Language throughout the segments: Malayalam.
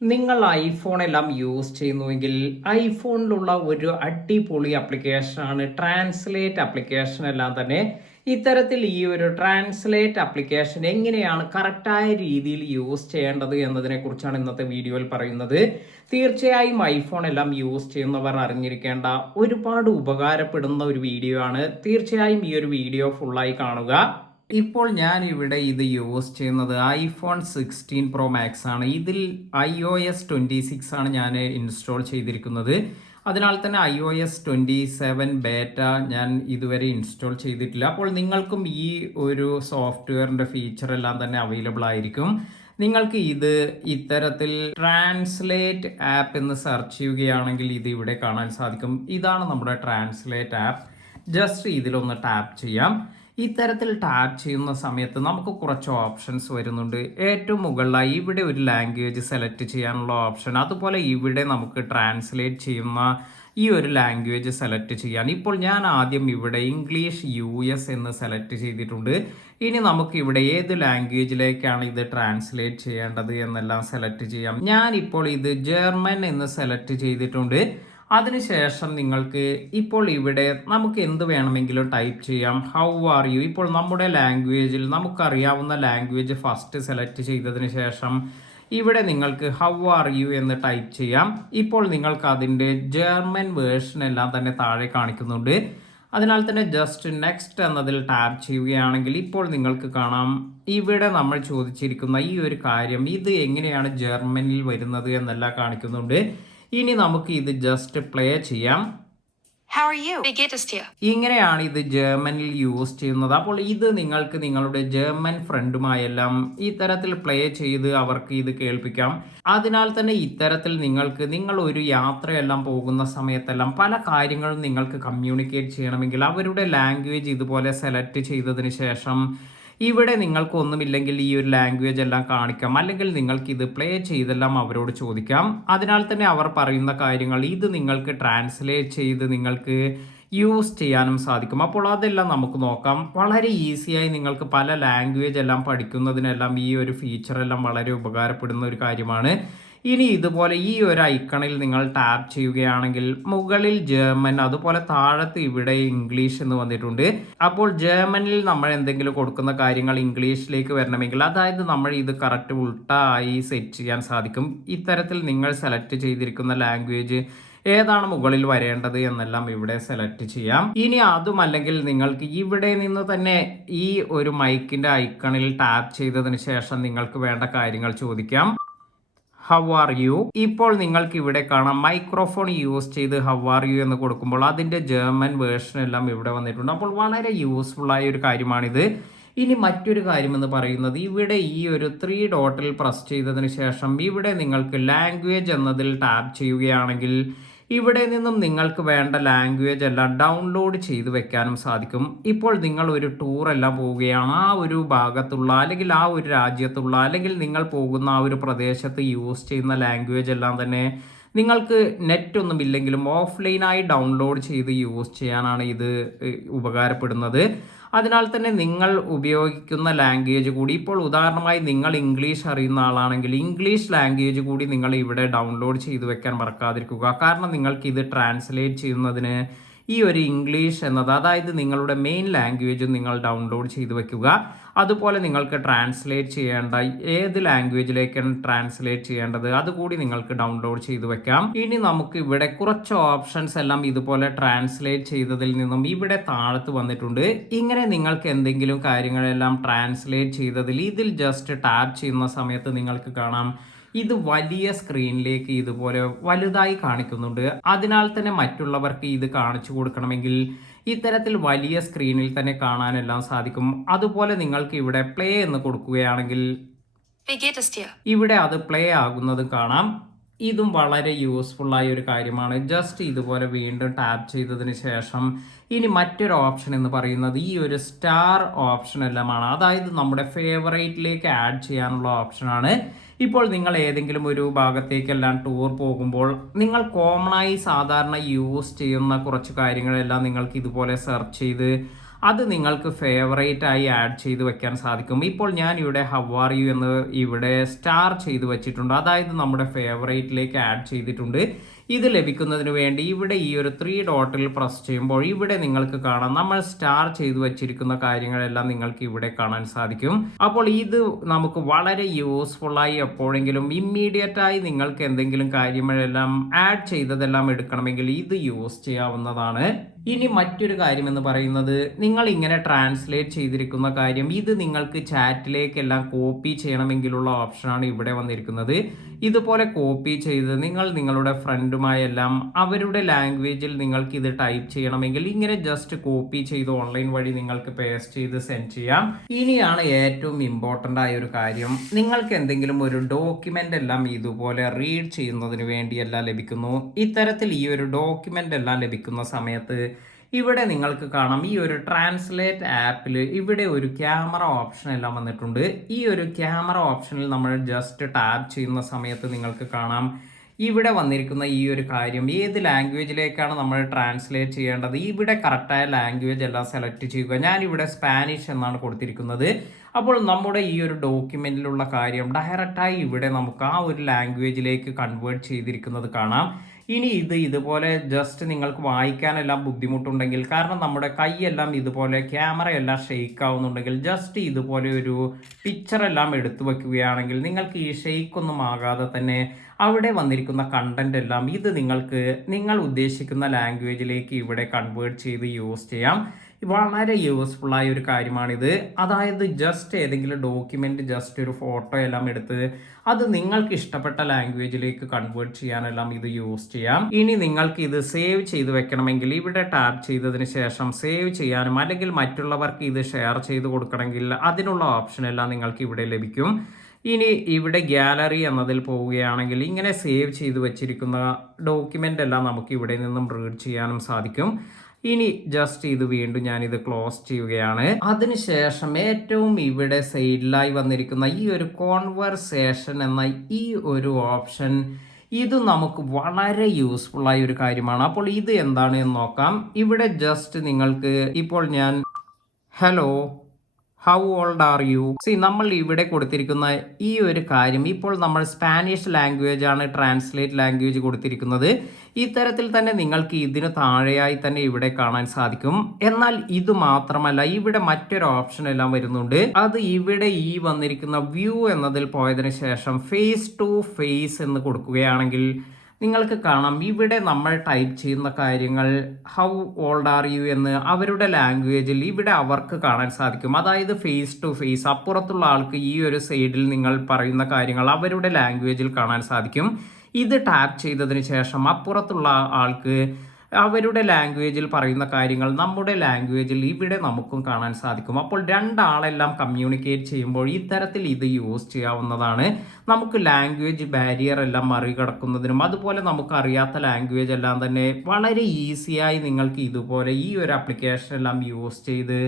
നിങ്ങൾ ഐഫോൺ എല്ലാം യൂസ് ചെയ്യുന്നുവെങ്കിൽ ഐഫോണിലുള്ള ഒരു അടിപൊളി ആപ്ലിക്കേഷനാണ് ട്രാൻസ്ലേറ്റ് ആപ്ലിക്കേഷൻ എല്ലാം തന്നെ. ഇത്തരത്തിൽ ഈ ഒരു ട്രാൻസ്ലേറ്റ് ആപ്ലിക്കേഷൻ എങ്ങനെയാണ് കറക്റ്റായ രീതിയിൽ യൂസ് ചെയ്യേണ്ടത് എന്നതിനെ കുറിച്ചാണ് ഇന്നത്തെ വീഡിയോയിൽ പറയുന്നത്. തീർച്ചയായും ഐഫോൺ എല്ലാം യൂസ് ചെയ്യുന്നവർ അറിഞ്ഞിരിക്കേണ്ട ഒരുപാട് ഉപകാരപ്പെടുന്ന ഒരു വീഡിയോ ആണ്. തീർച്ചയായും ഈ ഒരു വീഡിയോ ഫുള്ളായി കാണുക. ഇപ്പോൾ ഞാൻ ഇവിടെ ഇത് യൂസ് ചെയ്യുന്നത് ഐഫോൺ 16 പ്രോ മാക്സ് ആണ്. ഇതിൽ iOS 26 ആണ് ഞാൻ ഇൻസ്റ്റാൾ ചെയ്തിരിക്കുന്നത്. അതിനാൽ തന്നെ iOS 27 ബേറ്റ ഞാൻ ഇതുവരെ ഇൻസ്റ്റാൾ ചെയ്തിട്ടില്ല. അപ്പോൾ നിങ്ങൾക്കും ഈ ഒരു സോഫ്റ്റ്വെയറിൻ്റെ ഫീച്ചർ എല്ലാം തന്നെ അവൈലബിൾ ആയിരിക്കും. നിങ്ങൾക്ക് ഇത് ഇത്തരത്തിൽ ട്രാൻസ്ലേറ്റ് ആപ്പ് എന്ന് സെർച്ച് ചെയ്യുകയാണെങ്കിൽ ഇത് ഇവിടെ കാണാൻ സാധിക്കും. ഇതാണ് നമ്മുടെ ട്രാൻസ്ലേറ്റ് ആപ്പ്. ജസ്റ്റ് ഇതിലൊന്ന് ടാപ്പ് ചെയ്യാം. ഇത്തരത്തിൽ ടാപ്പ് ചെയ്യുന്ന സമയത്ത് നമുക്ക് കുറച്ച് ഓപ്ഷൻസ് വരുന്നുണ്ട്. ഏറ്റവും മുകളിലായി ഇവിടെ ഒരു ലാംഗ്വേജ് സെലക്ട് ചെയ്യാനുള്ള ഓപ്ഷൻ, അതുപോലെ ഇവിടെ നമുക്ക് ട്രാൻസ്ലേറ്റ് ചെയ്യുന്ന ഈ ഒരു ലാംഗ്വേജ് സെലക്ട് ചെയ്യാൻ. ഇപ്പോൾ ഞാൻ ആദ്യം ഇവിടെ ഇംഗ്ലീഷ് US എന്ന് സെലക്ട് ചെയ്തിട്ടുണ്ട്. ഇനി നമുക്ക് ഇവിടെ ഏത് ലാംഗ്വേജിലേക്കാണ് ഇത് ട്രാൻസ്ലേറ്റ് ചെയ്യേണ്ടത് എന്നെല്ലാം സെലക്ട് ചെയ്യാം. ഞാനിപ്പോൾ ഇത് ജർമ്മൻ എന്ന് സെലക്ട് ചെയ്തിട്ടുണ്ട്. അതിനുശേഷം നിങ്ങൾക്ക് ഇപ്പോൾ ഇവിടെ നമുക്ക് എന്ത് വേണമെങ്കിലും ടൈപ്പ് ചെയ്യാം. How are you? ഇപ്പോൾ നമ്മുടെ ലാംഗ്വേജിൽ നമുക്കറിയാവുന്ന ലാംഗ്വേജ് ഫസ്റ്റ് സെലക്ട് ചെയ്തതിന് ശേഷം ഇവിടെ നിങ്ങൾക്ക് ഹൗ ആർ യു എന്ന് ടൈപ്പ് ചെയ്യാം. ഇപ്പോൾ നിങ്ങൾക്ക് അതിൻ്റെ ജർമ്മൻ വേർഷൻ എല്ലാം തന്നെ താഴെ കാണിക്കുന്നുണ്ട്. അതിനാൽ തന്നെ ജസ്റ്റ് നെക്സ്റ്റ് എന്നതിൽ ടാപ്പ് ചെയ്യുകയാണെങ്കിൽ ഇപ്പോൾ നിങ്ങൾക്ക് കാണാം ഇവിടെ നമ്മൾ ചോദിച്ചിരിക്കുന്ന ഈ ഒരു കാര്യം, ഇത് എങ്ങനെയാണ് ജർമ്മനിൽ വരുന്നത് എന്നെല്ലാം കാണിക്കുന്നുണ്ട്. ഇനി നമുക്ക് ഇത് ജസ്റ്റ് പ്ലേ ചെയ്യാം. ഇങ്ങനെയാണ് ഇത് ജർമ്മനിൽ യൂസ് ചെയ്യുന്നത്. അപ്പോൾ ഇത് നിങ്ങൾക്ക് നിങ്ങളുടെ ജർമ്മൻ ഫ്രണ്ടുമായെല്ലാം ഇത്തരത്തിൽ പ്ലേ ചെയ്ത് അവർക്ക് ഇത് കേൾപ്പിക്കാം. അതിനാൽ തന്നെ ഇത്തരത്തിൽ നിങ്ങൾ ഒരു യാത്രയെല്ലാം പോകുന്ന സമയത്തെല്ലാം പല കാര്യങ്ങളും നിങ്ങൾക്ക് കമ്മ്യൂണിക്കേറ്റ് ചെയ്യണമെങ്കിൽ അവരുടെ ലാംഗ്വേജ് ഇതുപോലെ സെലക്ട് ചെയ്തതിന് ശേഷം ഇവിടെ നിങ്ങൾക്ക് ഒന്നുമില്ലെങ്കിൽ ഈ ഒരു ലാംഗ്വേജ് എല്ലാം കാണിക്കാം, അല്ലെങ്കിൽ നിങ്ങൾക്ക് ഇത് പ്ലേ ചെയ്തെല്ലാം അവരോട് ചോദിക്കാം. അതിനാൽ തന്നെ അവർ പറയുന്ന കാര്യങ്ങൾ ഇത് നിങ്ങൾക്ക് ട്രാൻസ്ലേറ്റ് ചെയ്ത് നിങ്ങൾക്ക് യൂസ് ചെയ്യാനും സാധിക്കും. അപ്പോൾ അതെല്ലാം നമുക്ക് നോക്കാം. വളരെ ഈസിയായി നിങ്ങൾക്ക് പല ലാംഗ്വേജ് എല്ലാം പഠിക്കുന്നതിനെല്ലാം ഈ ഒരു ഫീച്ചർ എല്ലാം വളരെ ഉപകാരപ്പെടുന്ന ഒരു കാര്യമാണ്. ഇനി ഇതുപോലെ ഈ ഒരു ഐക്കണിൽ നിങ്ങൾ ടാപ്പ് ചെയ്യുകയാണെങ്കിൽ മുകളിൽ ജർമ്മൻ, അതുപോലെ താഴത്ത് ഇവിടെ ഇംഗ്ലീഷ് എന്ന് വന്നിട്ടുണ്ട്. അപ്പോൾ ജർമ്മനിൽ നമ്മൾ എന്തെങ്കിലും കൊടുക്കുന്ന കാര്യങ്ങൾ ഇംഗ്ലീഷിലേക്ക് വരണമെങ്കിൽ, അതായത് നമ്മൾ ഇത് കറക്റ്റ് ഉൾട്ടായി സെറ്റ് ചെയ്യാൻ സാധിക്കും. ഇത്തരത്തിൽ നിങ്ങൾ സെലക്ട് ചെയ്തിരിക്കുന്ന ലാംഗ്വേജ് ഏതാണ് മുകളിൽ വരേണ്ടത് എന്നെല്ലാം ഇവിടെ സെലക്ട് ചെയ്യാം. ഇനി അതുമല്ലെങ്കിൽ നിങ്ങൾക്ക് ഇവിടെ നിന്ന് തന്നെ ഈ ഒരു മൈക്കിന്റെ ഐക്കണിൽ ടാപ്പ് ചെയ്തതിന് ശേഷം നിങ്ങൾക്ക് വേണ്ട കാര്യങ്ങൾ ചോദിക്കാം. How are you? ഇപ്പോൾ നിങ്ങൾക്ക് ഇവിടെ കാണാം മൈക്രോഫോൺ യൂസ് ചെയ്ത് ഹൗ ആർ യു എന്ന് കൊടുക്കുമ്പോൾ അതിൻ്റെ ജർമ്മൻ വേർഷൻ എല്ലാം ഇവിടെ വന്നിട്ടുണ്ട്. അപ്പോൾ വളരെ യൂസ്ഫുൾ ആയ ഒരു കാര്യമാണിത്. ഇനി മറ്റൊരു കാര്യം എന്ന് പറയുന്നത് ഇവിടെ ഈ ഒരു 3 ഡോട്ടിൽ പ്രസ് ചെയ്തതിന് ശേഷം ഇവിടെ നിങ്ങൾക്ക് ലാംഗ്വേജ് എന്നതിൽ ടാപ്പ് ചെയ്യുകയാണെങ്കിൽ ഇവിടെ നിന്നും നിങ്ങൾക്ക് വേണ്ട ലാംഗ്വേജ് എല്ലാം ഡൗൺലോഡ് ചെയ്ത് വെക്കാനും സാധിക്കും. ഇപ്പോൾ നിങ്ങൾ ഒരു ടൂർ എല്ലാം പോവുകയാണ്, ആ ഒരു ഭാഗത്തുള്ള അല്ലെങ്കിൽ ആ ഒരു രാജ്യത്തുള്ള അല്ലെങ്കിൽ നിങ്ങൾ പോകുന്ന ആ ഒരു പ്രദേശത്ത് യൂസ് ചെയ്യുന്ന ലാംഗ്വേജ് എല്ലാം തന്നെ നിങ്ങൾക്ക് നെറ്റ് ഒന്നും ഇല്ലെങ്കിലും ഓഫ്ലൈനായി ഡൗൺലോഡ് ചെയ്ത് യൂസ് ചെയ്യാനാണ് ഇത് ഉപകാരപ്പെടുന്നത്. അതിനാൽ തന്നെ നിങ്ങൾ ഉപയോഗിക്കുന്ന ലാംഗ്വേജ് കൂടി, ഇപ്പോൾ ഉദാഹരണമായി നിങ്ങൾ ഇംഗ്ലീഷ് അറിയുന്ന ആളാണെങ്കിൽ ഇംഗ്ലീഷ് ലാംഗ്വേജ് കൂടി നിങ്ങൾ ഇവിടെ ഡൗൺലോഡ് ചെയ്ത് വെക്കാൻ മറക്കാതിരിക്കുക. കാരണം നിങ്ങൾക്ക് ഇത് ട്രാൻസ്ലേറ്റ് ചെയ്യുന്നതിന് ഈ ഒരു ഇംഗ്ലീഷ് എന്നത്, അതായത് നിങ്ങളുടെ മെയിൻ ലാംഗ്വേജും നിങ്ങൾ ഡൗൺലോഡ് ചെയ്ത് വെക്കുക. അതുപോലെ നിങ്ങൾക്ക് ട്രാൻസ്ലേറ്റ് ചെയ്യേണ്ട ഏത് ലാംഗ്വേജിലേക്കാണ് ട്രാൻസ്ലേറ്റ് ചെയ്യേണ്ടത് അതുകൂടി നിങ്ങൾക്ക് ഡൗൺലോഡ് ചെയ്ത് വെക്കാം. ഇനി നമുക്ക് ഇവിടെ കുറച്ച് ഓപ്ഷൻസ് എല്ലാം ഇതുപോലെ ട്രാൻസ്ലേറ്റ് ചെയ്തതിൽ നിന്നും ഇവിടെ താഴത്ത് വന്നിട്ടുണ്ട്. ഇങ്ങനെ നിങ്ങൾക്ക് എന്തെങ്കിലും കാര്യങ്ങളെല്ലാം ട്രാൻസ്ലേറ്റ് ചെയ്തതിൽ ഇതിൽ ജസ്റ്റ് ടാപ്പ് ചെയ്യുന്ന സമയത്ത് നിങ്ങൾക്ക് കാണാം ഇത് വലിയ സ്ക്രീനിലേക്ക് ഇതുപോലെ വലുതായി കാണിക്കുന്നുണ്ട്. അതിനാൽ തന്നെ മറ്റുള്ളവർക്ക് ഇത് കാണിച്ചു കൊടുക്കണമെങ്കിൽ ഇത്തരത്തിൽ വലിയ സ്ക്രീനിൽ തന്നെ കാണാനെല്ലാം സാധിക്കും. അതുപോലെ നിങ്ങൾക്ക് ഇവിടെ പ്ലേ എന്ന് കൊടുക്കുകയാണെങ്കിൽ ഇവിടെ അത് പ്ലേ ആകുന്നത് കാണാം. ഇതും വളരെ യൂസ്ഫുൾ ആയ ഒരു കാര്യമാണ്. ജസ്റ്റ് ഇതുപോലെ വീണ്ടും ടാപ്പ് ചെയ്തതിന് ശേഷം ഇനി മറ്റൊരു ഓപ്ഷൻ എന്ന് പറയുന്നത് ഈ ഒരു സ്റ്റാർ ഓപ്ഷൻ എല്ലാമാണ്. അതായത് നമ്മുടെ ഫേവറേറ്റിലേക്ക് ആഡ് ചെയ്യാനുള്ള ഓപ്ഷനാണ്. ഇപ്പോൾ നിങ്ങൾ ഏതെങ്കിലും ഒരു ഭാഗത്തേക്കെല്ലാം ടൂർ പോകുമ്പോൾ നിങ്ങൾ കോമണായി സാധാരണ യൂസ് ചെയ്യുന്ന കുറച്ച് കാര്യങ്ങളെല്ലാം നിങ്ങൾക്ക് ഇതുപോലെ സെർച്ച് ചെയ്ത് അത് നിങ്ങൾക്ക് ഫേവറേറ്റ് ആയി ആഡ് ചെയ്ത് വെക്കാൻ സാധിക്കും. ഇപ്പോൾ ഞാൻ ഇവിടെ ഹൗ ആർ യു എന്ന് ഇവിടെ സ്റ്റാർ ചെയ്ത് വെച്ചിട്ടുണ്ട്, അതായത് നമ്മുടെ ഫേവറേറ്റിലേക്ക് ആഡ് ചെയ്തിട്ടുണ്ട്. ഇത് ലഭിക്കുന്നതിന് വേണ്ടി ഇവിടെ ഈ ഒരു 3 ഡോട്ടിൽ പ്രസ് ചെയ്യുമ്പോൾ ഇവിടെ നിങ്ങൾക്ക് കാണാം നമ്മൾ സ്റ്റാർ ചെയ്തു വെച്ചിരിക്കുന്ന കാര്യങ്ങളെല്ലാം നിങ്ങൾക്ക് ഇവിടെ കാണാൻ സാധിക്കും. അപ്പോൾ ഇത് നമുക്ക് വളരെ യൂസ്ഫുൾ ആയി എപ്പോഴെങ്കിലും ഇമ്മീഡിയറ്റ് ആയി നിങ്ങൾക്ക് എന്തെങ്കിലും കാര്യങ്ങളെല്ലാം ആഡ് ചെയ്തതെല്ലാം എടുക്കണമെങ്കിൽ ഇത് യൂസ് ചെയ്യാവുന്നതാണ്. ഇനി മറ്റൊരു കാര്യം എന്ന് പറയുന്നത്, നിങ്ങൾ ഇങ്ങനെ ട്രാൻസ്ലേറ്റ് ചെയ്തിരിക്കുന്ന കാര്യം ഇത് നിങ്ങൾക്ക് ചാറ്റിലേക്കെല്ലാം കോപ്പി ചെയ്യണമെങ്കിലുള്ള ഓപ്ഷനാണ് ഇവിടെ വന്നിരിക്കുന്നത്. ഇതുപോലെ കോപ്പി ചെയ്ത് നിങ്ങൾ നിങ്ങളുടെ ഫ്രണ്ടുമായെല്ലാം അവരുടെ ലാംഗ്വേജിൽ നിങ്ങൾക്ക് ഇത് ടൈപ്പ് ചെയ്യണമെങ്കിൽ ഇങ്ങനെ ജസ്റ്റ് കോപ്പി ചെയ്ത് ഓൺലൈൻ വഴി നിങ്ങൾക്ക് പേസ്റ്റ് ചെയ്ത് സെൻഡ് ചെയ്യാം. ഇനിയാണ് ഏറ്റവും ഇമ്പോർട്ടൻ്റ് ആയ ഒരു കാര്യം, നിങ്ങൾക്ക് എന്തെങ്കിലും ഒരു ഡോക്യുമെന്റ് എല്ലാം ഇതുപോലെ റീഡ് ചെയ്യുന്നതിന് വേണ്ടിയെല്ലാം ലഭിക്കുന്നു. ഇത്തരത്തിൽ ഈ ഒരു ഡോക്യുമെന്റ് എല്ലാം ലഭിക്കുന്ന സമയത്ത് ഇവിടെ നിങ്ങൾക്ക് കാണാം ഈ ഒരു ട്രാൻസ്ലേറ്റ് ആപ്പിൽ ഇവിടെ ഒരു ക്യാമറ ഓപ്ഷൻ എല്ലാം വന്നിട്ടുണ്ട്. ഈ ഒരു ക്യാമറ ഓപ്ഷനിൽ നമ്മൾ ജസ്റ്റ് ടാപ്പ് ചെയ്യുന്ന സമയത്ത് നിങ്ങൾക്ക് കാണാം ഇവിടെ വന്നിരിക്കുന്ന ഈ ഒരു കാര്യം ഏത് ലാംഗ്വേജിലേക്കാണ് നമ്മൾ ട്രാൻസ്ലേറ്റ് ചെയ്യേണ്ടത്. ഇവിടെ കറക്റ്റായ ലാംഗ്വേജ് എല്ലാം സെലക്ട് ചെയ്യുക. ഞാനിവിടെ സ്പാനിഷ് എന്നാണ് കൊടുത്തിരിക്കുന്നത്. അപ്പോൾ നമ്മുടെ ഈ ഒരു ഡോക്യുമെന്റിലുള്ള കാര്യം ഡയറക്റ്റായി ഇവിടെ നമുക്ക് ആ ഒരു ലാംഗ്വേജിലേക്ക് കൺവേർട്ട് ചെയ്തിരിക്കുന്നത് കാണാം. ഇനി ഇതുപോലെ ജസ്റ്റ് നിങ്ങൾക്ക് വായിക്കാനെല്ലാം ബുദ്ധിമുട്ടുണ്ടെങ്കിൽ, കാരണം നമ്മുടെ കൈയെല്ലാം ഇതുപോലെ ക്യാമറയെല്ലാം ഷെയ്ക്ക് ആവുന്നുണ്ടെങ്കിൽ ജസ്റ്റ് ഇതുപോലെ ഒരു പിക്ചറെല്ലാം എടുത്തു വെക്കുകയാണെങ്കിൽ നിങ്ങൾക്ക് ഈ ഷെയ്ക്കൊന്നും ആകാതെ തന്നെ അവിടെ വന്നിരിക്കുന്ന കണ്ടന്റ് എല്ലാം ഇത് നിങ്ങൾക്ക് നിങ്ങൾ ഉദ്ദേശിക്കുന്ന ലാംഗ്വേജിലേക്ക് ഇവിടെ കൺവേർട്ട് ചെയ്ത് യൂസ് ചെയ്യാം. വളരെ യൂസ്ഫുൾ ആയ ഒരു കാര്യമാണിത്. അതായത് ജസ്റ്റ് ഏതെങ്കിലും ഡോക്യുമെന്റ് ജസ്റ്റ് ഒരു ഫോട്ടോ എല്ലാം എടുത്ത് അത് നിങ്ങൾക്ക് ഇഷ്ടപ്പെട്ട ലാംഗ്വേജിലേക്ക് കൺവേർട്ട് ചെയ്യാനെല്ലാം ഇത് യൂസ് ചെയ്യാം. ഇനി നിങ്ങൾക്ക് ഇത് സേവ് ചെയ്ത് വെക്കണമെങ്കിൽ ഇവിടെ ടാപ്പ് ചെയ്തതിന് ശേഷം സേവ് ചെയ്യാനും അല്ലെങ്കിൽ മറ്റുള്ളവർക്ക് ഇത് ഷെയർ ചെയ്ത് കൊടുക്കണമെങ്കിൽ അതിനുള്ള ഓപ്ഷൻ എല്ലാം നിങ്ങൾക്ക് ഇവിടെ ലഭിക്കും. ഇനി ഇവിടെ ഗാലറി എന്നതിൽ പോവുകയാണെങ്കിൽ ഇങ്ങനെ സേവ് ചെയ്ത് വെച്ചിരിക്കുന്ന ഡോക്യുമെന്റ് എല്ലാം നമുക്ക് ഇവിടെ നിന്നും റീഡ് ചെയ്യാനും സാധിക്കും. ഇനി ജസ്റ്റ് ഇത് വീണ്ടും ഞാനിത് ക്ലോസ് ചെയ്യുകയാണ്. അതിനുശേഷം ഏറ്റവും ഇവിടെ സൈഡിലായി വന്നിരിക്കുന്ന ഈ ഒരു കോൺവെർസേഷൻ എന്ന ഈ ഒരു ഓപ്ഷൻ ഇത് നമുക്ക് വളരെ യൂസ്ഫുൾ ആയ ഒരു കാര്യമാണ്. അപ്പോൾ ഇത് എന്താണ് എന്ന് നോക്കാം. ഇവിടെ ജസ്റ്റ് നിങ്ങൾക്ക് ഇപ്പോൾ ഞാൻ hello how old are you നമ്മൾ ഇവിടെ കൊടുത്തിരിക്കുന്ന ഈ ഒരു കാര്യം ഇപ്പോൾ നമ്മൾ സ്പാനിഷ് ലാംഗ്വേജ് ആണ് ട്രാൻസ്ലേറ്റ് ലാംഗ്വേജ് കൊടുത്തിരിക്കുന്നത്. ഇത്തരത്തിൽ തന്നെ നിങ്ങൾക്ക് ഇതിന് താഴെയായി തന്നെ ഇവിടെ കാണാൻ സാധിക്കും. എന്നാൽ ഇത് മാത്രമല്ല ഇവിടെ മറ്റൊരു ഓപ്ഷൻ എല്ലാം വരുന്നുണ്ട്. അത് ഇവിടെ ഈ വന്നിരിക്കുന്ന വ്യൂ എന്നതിൽ പോയതിനു ശേഷം ഫേസ് ടു ഫേസ് എന്ന് കൊടുക്കുകയാണെങ്കിൽ നിങ്ങൾക്ക് കാണാം ഇവിടെ നമ്മൾ ടൈപ്പ് ചെയ്യുന്ന കാര്യങ്ങൾ ഹൗ ഓൾഡ് ആർ യു എന്ന് അവരുടെ ലാംഗ്വേജിൽ ഇവിടെ അവർക്ക് കാണാൻ സാധിക്കും. അതായത് ഫേസ് ടു ഫേസ് അപ്പുറത്തുള്ള ആൾക്ക് ഈ ഒരു സൈഡിൽ നിങ്ങൾ പറയുന്ന കാര്യങ്ങൾ അവരുടെ ലാംഗ്വേജിൽ കാണാൻ സാധിക്കും. ഇത് ടാപ്പ് ചെയ്തതിന് ശേഷം അപ്പുറത്തുള്ള ആൾക്ക് അവരുടെ ലാംഗ്വേജിൽ പറയുന്ന കാര്യങ്ങൾ നമ്മുടെ ലാംഗ്വേജിൽ ഇവിടെ നമുക്കും കാണാൻ സാധിക്കും. അപ്പോൾ രണ്ടാളെല്ലാം കമ്മ്യൂണിക്കേറ്റ് ചെയ്യുമ്പോൾ ഇത്തരത്തിൽ ഇത് യൂസ് ചെയ്യാവുന്നതാണ്. നമുക്ക് ലാംഗ്വേജ് ബാരിയർ എല്ലാം മറികടക്കുന്നതിനും അതുപോലെ നമുക്ക് അറിയാത്ത ലാംഗ്വേജ് എല്ലാം തന്നെ വളരെ ഈസിയായി നിങ്ങൾക്ക് ഇതുപോലെ ഈ ഒരു ആപ്ലിക്കേഷൻ എല്ലാം യൂസ് ചെയ്ത്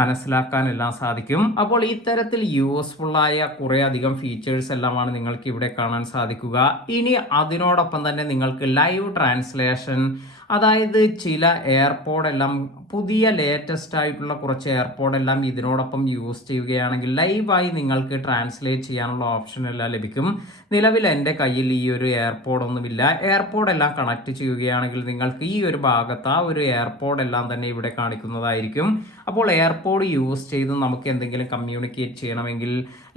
മനസ്സിലാക്കാനെല്ലാം സാധിക്കും. അപ്പോൾ ഇത്തരത്തിൽ യൂസ്ഫുൾ ആയ കുറേ അധികം ഫീച്ചേഴ്സ് എല്ലാമാണ് നിങ്ങൾക്ക് ഇവിടെ കാണാൻ സാധിക്കുക. ഇനി അതിനോടൊപ്പം തന്നെ നിങ്ങൾക്ക് ലൈവ് ട്രാൻസ്ലേഷൻ, അതായത് ചില എയർപോഡ് എല്ലാം പുതിയ ലേറ്റസ്റ്റ് ആയിട്ടുള്ള കുറച്ച് എയർപോഡ് എല്ലാം ഇതിനോടൊപ്പം യൂസ് ചെയ്യുകയാണെങ്കിൽ ലൈവായി നിങ്ങൾക്ക് ട്രാൻസ്ലേറ്റ് ചെയ്യാനുള്ള ഓപ്ഷൻ എല്ലാം ലഭിക്കും. നിലവിൽ എൻ്റെ കയ്യിൽ ഈ ഒരു എയർപോഡ് ഒന്നുമില്ല. എയർപോഡ് എല്ലാം കണക്ട് ചെയ്യുകയാണെങ്കിൽ നിങ്ങൾക്ക് ഈ ഒരു ഭാഗത്ത് ആ ഒരു എയർപോഡ് എല്ലാം തന്നെ ഇവിടെ കാണിക്കുന്നതായിരിക്കും. അപ്പോൾ എയർപോഡ് യൂസ് ചെയ്ത് നമുക്ക് എന്തെങ്കിലും കമ്മ്യൂണിക്കേറ്റ് ചെയ്യണമെങ്കിൽ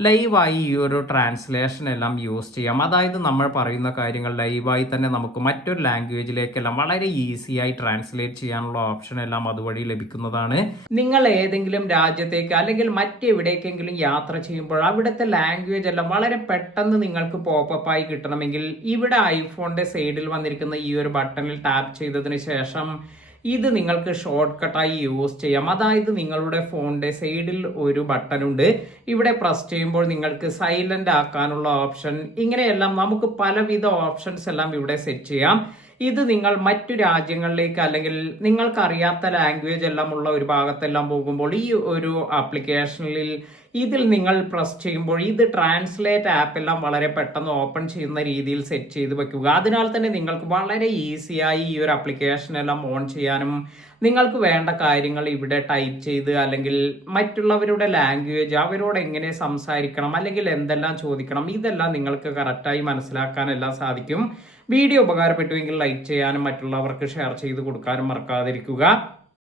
ലൈവായി ഈ ഒരു ട്രാൻസ്ലേഷൻ എല്ലാം യൂസ് ചെയ്യാം. അതായത് നമ്മൾ പറയുന്ന കാര്യങ്ങൾ ലൈവായി തന്നെ നമുക്ക് മറ്റൊരു ലാംഗ്വേജിലേക്കെല്ലാം വളരെ ഈസിയായി ട്രാൻസ്ലേറ്റ് ചെയ്യാനുള്ള ഓപ്ഷൻ എല്ലാം അതുവഴി ലഭിക്കുന്നതാണ്. നിങ്ങൾ ഏതെങ്കിലും രാജ്യത്തേക്ക് അല്ലെങ്കിൽ മറ്റെവിടേക്കെങ്കിലും യാത്ര ചെയ്യുമ്പോൾ അവിടുത്തെ ലാംഗ്വേജ് എല്ലാം വളരെ പെട്ടെന്ന് നിങ്ങൾക്ക് പോപ്പപ്പ് ആയി കിട്ടണമെങ്കിൽ ഇവിടെ ഐഫോണിന്റെ സൈഡിൽ വന്നിരിക്കുന്ന ഈ ഒരു ബട്ടണിൽ ടാപ്പ് ചെയ്തതിന് ശേഷം ഇത് നിങ്ങൾക്ക് ഷോർട്ട് കട്ടായി യൂസ് ചെയ്യാം. അതായത് നിങ്ങളുടെ ഫോണിന്റെ സൈഡിൽ ഒരു ബട്ടൺ ഉണ്ട്. ഇവിടെ പ്രസ് ചെയ്യുമ്പോൾ നിങ്ങൾക്ക് സൈലന്റ് ആക്കാനുള്ള ഓപ്ഷൻ, ഇങ്ങനെയെല്ലാം നമുക്ക് പലവിധ ഓപ്ഷൻസ് എല്ലാം ഇവിടെ സെറ്റ് ചെയ്യാം. ഇത് നിങ്ങൾ മറ്റു രാജ്യങ്ങളിലേക്ക് അല്ലെങ്കിൽ നിങ്ങൾക്ക് അറിയാത്ത ലാംഗ്വേജ് എല്ലാം ഉള്ള ഒരു ഭാഗത്തെല്ലാം പോകുമ്പോൾ ഈ ഒരു ആപ്ലിക്കേഷനിൽ ഇതിൽ നിങ്ങൾ പ്രസ് ചെയ്യുമ്പോൾ ഇത് ട്രാൻസ്ലേറ്റ് ആപ്പ് എല്ലാം വളരെ പെട്ടെന്ന് ഓപ്പൺ ചെയ്യുന്ന രീതിയിൽ സെറ്റ് ചെയ്ത് വെക്കുക. അതിനാൽ തന്നെ നിങ്ങൾക്ക് വളരെ ഈസിയായി ഈ ഒരു ആപ്ലിക്കേഷൻ എല്ലാം ഓൺ ചെയ്യാനും നിങ്ങൾക്ക് വേണ്ട കാര്യങ്ങൾ ഇവിടെ ടൈപ്പ് ചെയ്ത് അല്ലെങ്കിൽ മറ്റുള്ളവരുടെ ലാംഗ്വേജ് അവരോട് എങ്ങനെ സംസാരിക്കണം അല്ലെങ്കിൽ എന്തെല്ലാം ചോദിക്കണം ഇതെല്ലാം നിങ്ങൾക്ക് കറക്റ്റായി മനസ്സിലാക്കാനെല്ലാം സാധിക്കും. വീഡിയോ ഉപകാരപ്പെട്ടുവെങ്കിൽ ലൈക്ക് ചെയ്യാനും മറ്റുള്ളവർക്ക് ഷെയർ ചെയ്ത് കൊടുക്കാനും മറക്കാതിരിക്കുക.